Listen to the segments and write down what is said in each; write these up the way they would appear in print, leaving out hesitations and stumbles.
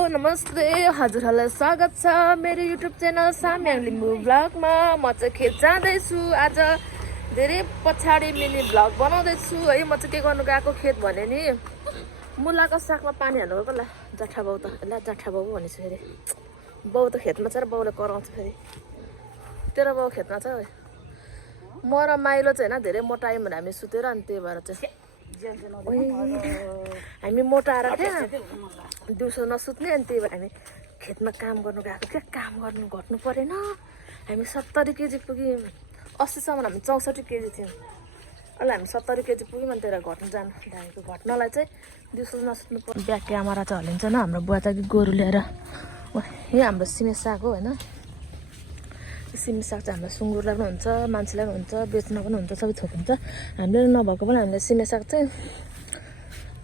नमस्ते हजुरहरूलाई स्वागत छ मेरो युट्युब च्यानल साम्याङ लिम्बू भ्लगमा। म चाहिँ खेत जाँदैछु। आज धेरै पछाडि मिनी भ्लग बनाउँदैछु है। म चाहिँ के गर्नु गएको खेत भने नि मुलाको सागमा पानी हाल्नु गएको। ल जाठा बाउ त ल जाठा बाउ भनेछु फेरि। बाउ त खेतमा छ र बाउले कराउँछ फेरि। तेरो बाउ खेतमा छ। म र माइलो चाहिँ होइन धेरै मोटायौँ भने हामी सुतेर अनि त्यही भएर चाहिँ हामी मोटाएर क्या दिउँसो नसुत्ने अनि त्यही भएर हामी खेतमा काम गर्नु गएको क्या। काम गर्नु घट्नु परेन। हामी 70 केजी पुग्यौँ। 80सम्म हामी 64 केजी थियौँ। अहिले हामी 70 केजी पुग्यौँ अनि त्यही घट्नु जानु ढाकेको। घट्नलाई चाहिँ दिउँसो नसुत्नु पर्यो। ब्याग क्यामेरा चाहिँ हलिन्छ न। हाम्रो बुवा चाहिँ गोरु लिएर यही हाम्रो सिमे साग हो होइन। सिमी साग चाहिँ हाम्रो सुँगुरलाई पनि हुन्छ, मान्छेलाई पनि हुन्छ, बेच्न पनि हुन्छ, सबै थोक हुन्छ। हामीले नभएको पनि हामीले सिमे साग चाहिँ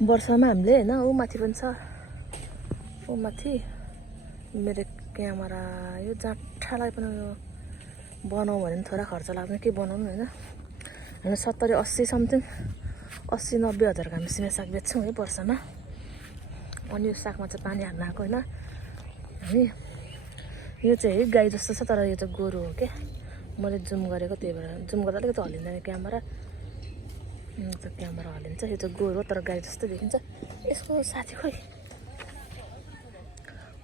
वर्षमा हामीले होइन ऊ माथि पनि छ। ऊ माथि मेरो क्यामेरा यो जाँठालाई पनि बनाउँ भने थोरै खर्च लाग्ने के बनाउनु होइन। हामी 70 80 समथिङ 80 90 हजारको हामी सिमे साग बेच्छौँ है वर्षमा। अनि यो सागमा चाहिँ पानी हाल्नु आएको होइन। हामी यो चाहिँ गाई जस्तो छ तर यो चाहिँ गोरु हो क्या। मैले जुम गरेको त्यही भएर जुम गर्दा अलिकति हल्लिँदैन क्यामेरा। क्यामेरा हल्लिन्छ। यो चाहिँ गोरु हो तर गाई जस्तो देखिन्छ। यसको साथी खोइ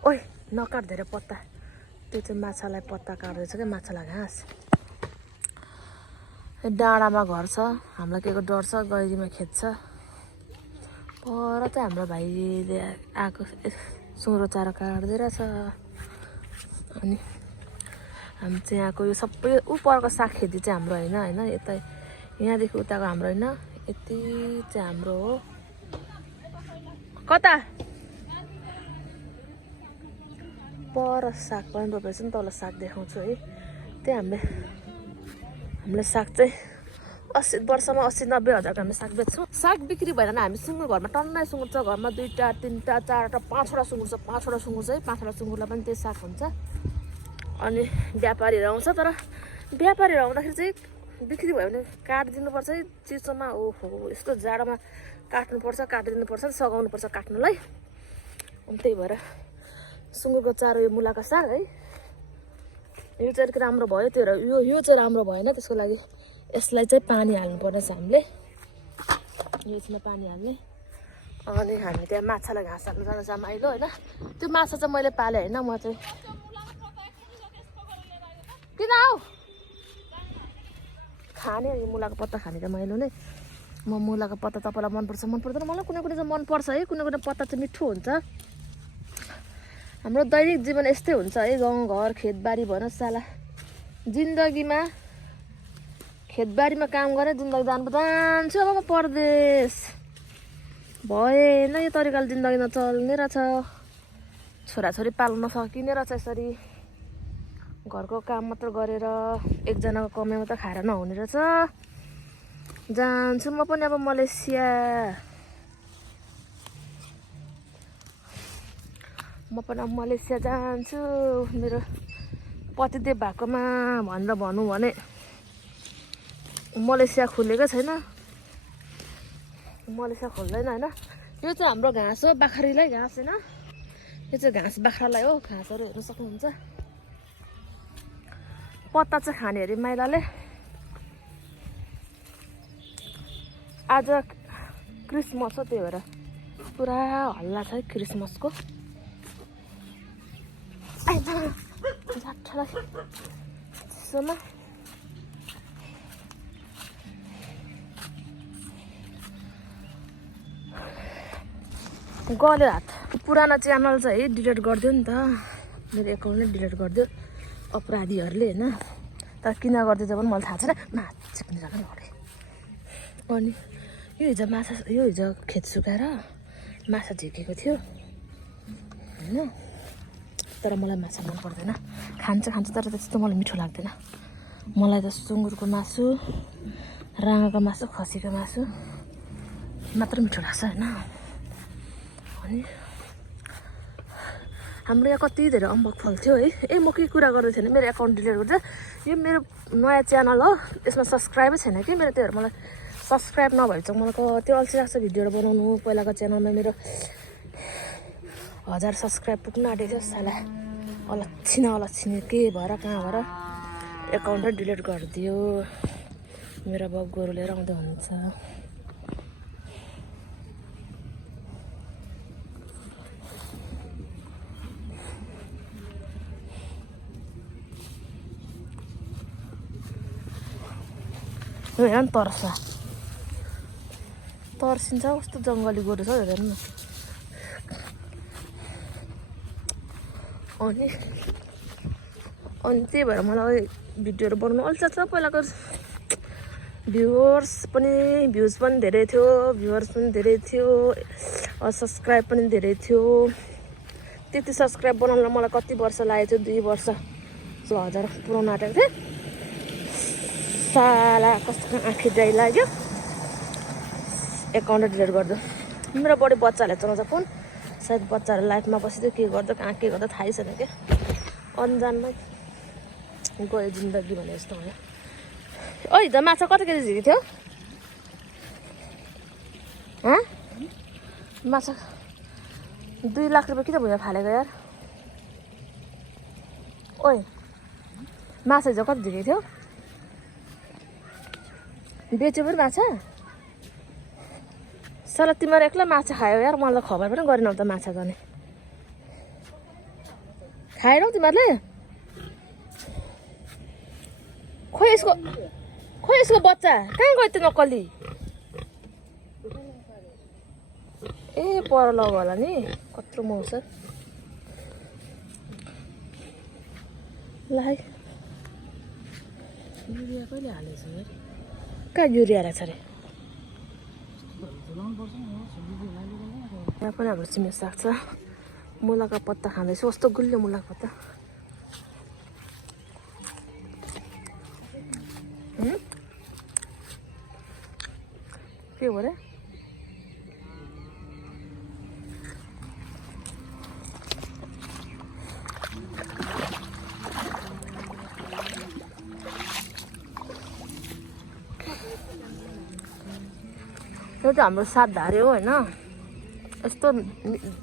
ओइ नकाट धेरै पत्ता। त्यो चाहिँ माछालाई पत्ता काट्दैछ क्या। माछालाई घाँस। डाँडामा घर छ। हामीलाई के को डर छ गैरीमा खेत छ। पर चाहिँ हाम्रो भाइले आएको सुँगुरको चारो काट्दै रहेछ। अनि हामी चाहिँ यहाँको यो सबै ऊ परको साग खेती चाहिँ हाम्रो होइन होइन। यता यहाँदेखि उताको हाम्रो होइन। यति चाहिँ हाम्रो हो। कता पर साग पनि रोपेछ नि। तल साग देखाउँछु है। त्यही हामीले साग चाहिँ 80 वर्षमा 80 90 हजारको हामी साग बेच्छौँ। साग बिक्री भएन हामी सुँगुर घरमा टन्नै सुँगुर छ। घरमा 2टा 3टा 4टा 5वटा सुँगुर छ। 5वटा सुँगुर चाहिँ 5वटा सुँगुरलाई पनि त्यही साग हुन्छ। अनि व्यापारीहरू आउँछ। तर व्यापारीहरू आउँदाखेरि चाहिँ बिक्री भयो भने काटिदिनुपर्छ है चिसोमा। ओहो यस्तो जाडोमा काट्नुपर्छ काटिदिनुपर्छ सघाउनुपर्छ काट्नुलाई। अनि त्यही भएर सुँगुरको चारो यो मुलाको साग है। यो चाहिँ अलिक राम्रो भयो। त्यो यो चाहिँ राम्रो भएन। त्यसको लागि यसलाई चाहिँ पानी हाल्नुपर्ने छ हामीले। यो यसमा पानी हाल्ने। अनि हामी त्यहाँ माछालाई घाँस हाल्नु जान रमाइलो होइन। त्यो माछा चाहिँ मैले पालेँ होइन। म चाहिँ किन आऊ खाने यो मुलाको पत्ता खाने त मैले नै। म मुलाको पत्ता तपाईँलाई मनपर्छ मन पर्दैन मलाई कुनै कुनै चाहिँ मनपर्छ है। कुनै कुनै पत्ता चाहिँ मिठो हुन्छ। हाम्रो दैनिक जीवन यस्तै हुन्छ है। गाउँघर खेतबारी भन साला जिन्दगीमा खेतबारीमा काम गरेँ जिन्दगी जान्छु। अब म परदेश भएन। यो तरिकाले जिन्दगी नचल्ने रहेछ। छोराछोरी पाल्न सकिने रहेछ यसरी। घरको काम मात्र गरेर एकजनाको कमाइ मात्र खाएर नहुने रहेछ। जान्छु म पनि अब मलेसिया। म पनि अब मलेसिया जान्छु। मेरो पतिदेव भएकोमा भनेर भनौँ भने मलेसिया खुलेकै छैन। मलेसिया खोल्दैन होइन। यो चाहिँ हाम्रो घाँस हो बाख्रीलाई घाँस होइन। यो चाहिँ घाँस बाख्रालाई हो। घाँसहरू हेर्नु सक्नुहुन्छ। पत्ता चाहिँ खाने अरे माइलाले। आज क्रिसमस हो त्यही भएर पुरा हल्ला छ है क्रिसमसको। त्यसोमा गल्यो हात। पुरानो च्यानल चाहिँ है डिलिट गरिदियो नि त। मेरो एकाउन्ट नै डिलिट गरिदियो अपराधीहरूले होइन। तर किन गरिदिन्छ पनि मलाई थाहा छैन। माछा जानु अरे। अनि यो हिजो माछा यो हिजो खेत सुकाएर माछा झिकेको थियो होइन। तर मलाई माछा मन पर्दैन। खान्छ तर त्यस्तो मलाई मिठो लाग्दैन। मलाई त सुँगुरको मासु राँगाको मासु खसीको मासु मात्र मिठो लाग्छ होइन। अनि हाम्रो यहाँ कति धेरै अम्बक फल्थ्यो है। म के कुरा गर्दै थिएँ मेरो एकाउन्ट डिलिट गर्दा। यो मेरो नयाँ च्यानल हो। यसमा सब्सक्राइबै छैन कि मेरो। त्यही भएर मलाई सब्सक्राइब नभए चाहिँ मलाई त्यो अल्छी लाग्छ भिडियोहरू बनाउनु। पहिलाको च्यानलमा मेरो 1000 सब्सक्राइब पुग्न आँटेको छ साला अलच्छिन के भएर कहाँ भएर एकाउन्ट डिलिट गरिदियो मेरो बाउ गोरु लिएर आउँदै हुनुहुन्छ हेर तर्सिन्छ कस्तो जङ्गली गोरु छ हेर न अनि त्यही भएर मलाई भिडियोहरू बनाउनु अल्छा छ पहिलाको भ्युज पनि धेरै थियो भ्युवर्स पनि धेरै थियो सब्सक्राइब पनि धेरै थियो त्यति सब्सक्राइब बनाउन मलाई कति वर्ष लागेको थियो 2 वर्ष 1000 पुराउन आँटेको थिएँ साला कस्तो आँखी ड्राई लाग्यो एकाउन्ट डिलिट गरिदियो मेरो बढी बच्चाहरूले चलाउँछ फोन सायद बच्चाहरू लाइफमा बसिदियो के गर्दा कहाँ के गर्दा थाहै छैन क्या अन्जानमै गयो जिन्दगी भने जस्तो भयो ओइ द माछा कति केजी झिकेको थियो माछा 2 लाख रुपियाँ किन भुइँमा फालेको यार ओइ माछा हिजो कति झिकेको थियो बेच्यो पनि माछा साला तिमीहरू एक्लै माछा खायो यार मलाई खबर पनि गरेनौ त माछा जाने खाएनौ तिमीहरूले खोइ यसको बच्चा कहाँ गयो त्यो नक्कली ए पर लग्यो होला नि कत्रो मौस ल है युरिया कहिले हालेछ यार कहाँ युरिया हालेछ अरे यहाँ पनि हाम्रो सिमेन्ट साग छ मुलाको पत्ता खाँदैछु कस्तो गुलियो मुलाको पत्ता के हो रे यो त हाम्रो 7 धारे हो होइन यस्तो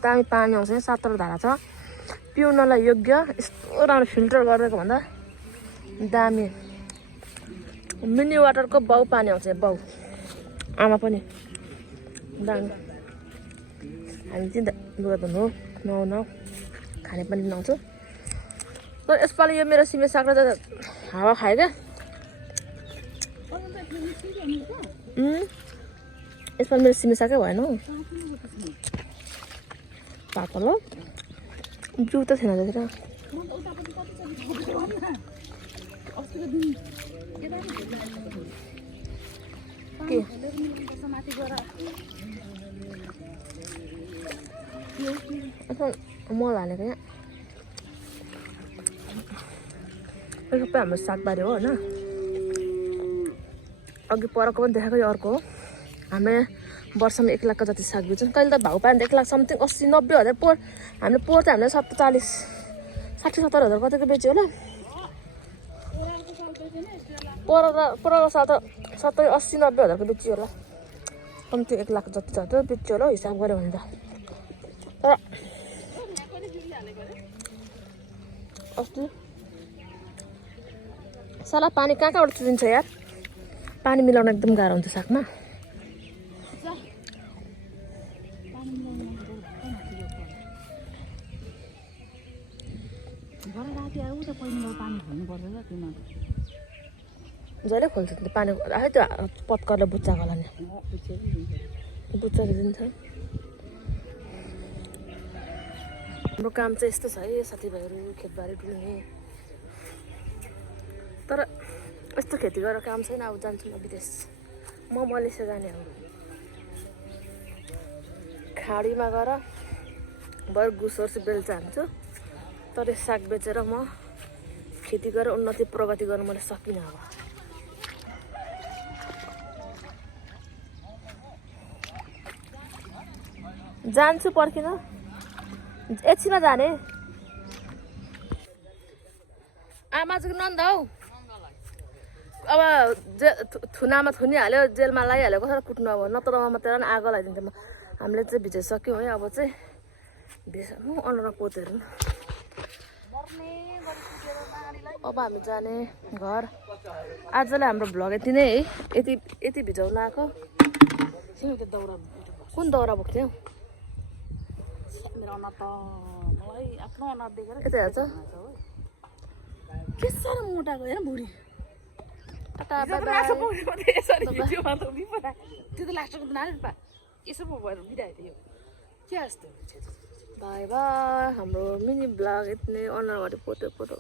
दामी पानी आउँछ 17 धारा छ पिउनलाई योग्य यस्तो राम्रो फिल्टर गरेको भन्दा दामी मिनी वाटरको बाउ पानी आउँछ बाउ आमा पनि दामी हामी चाहिँ लुगा धुनु नुहाउनु खाने पनि नुहाउँछु तर यसपालि यो मेरो सिमे साग त हावा खायो क्या यसपालि मेरो सिमे सागै भएन हौ पातल हो बिउ त थिएन त्यतिर के मल हालेको यहाँ यो सबै हाम्रो सागबारी हो होइन अघि परको पनि देखाएको यो अर्को हो हामीले वर्षमा 1 लाखको जति साग बेच्छौँ कहिले त भाउ पाएर 1 लाख समथिङ 80-90 हजार पोहोर हामीले पोहोर त हामीले 60-70 हजार कतिको बेच्यो होला पोहोर साल त 70-80-90 हजारको बेच्यो होला कम्ती 1 लाख जति छ त बेच्यो होला हिसाब गऱ्यो भने त तर अस्ति साला पानी कहाँबाट चुदिन्छ यार पानी मिलाउन एकदम गाह्रो हुन्छ सागमा जहिले खोल्छ त्यो पानी आयो त्यो पत्करले बुच्चाको होला नि बुच्चाले दिन्छ हाम्रो काम चाहिँ यस्तो छ है साथीभाइहरू खेतबारी डुल्ने तर यस्तो खेती गरेर काम छैन अब जान्छु म विदेश म मलेसिया जाने हो खाडीमा गएर भर गुसोर्स बेल्चा हान्छु तर साग बेचेर म खेती गरेर उन्नति प्रगति गर्न मैले सकिनँ अब जान्छु पर्खिन एकछिनमा जाने आमा चाहिँ नन्द हौ अब थुनामा थुनिहाल्यो जेलमा लगाइहाल्यो कसरी कुट्नु अब नत्र मात्रै आगो लगाइदिन्थ्यो हामीले चाहिँ भिजाइसक्यौँ है अब चाहिँ अनुहारमा पोतेर अब हामी जाने घर आजलाई हाम्रो भ्लग यति नै है यति भिजाउन आएको कुन दाउरा बोक्थ्यो यतै हाल्छ के साह्रो मोटाको हेर भुँडी टाटा त्यो त लास्टको नानी पा यसो भएर बिदायो त्यो के जस्तो बाई बाई हाम्रो मिनी ब्लग यति नै अनुहारभरि पोतो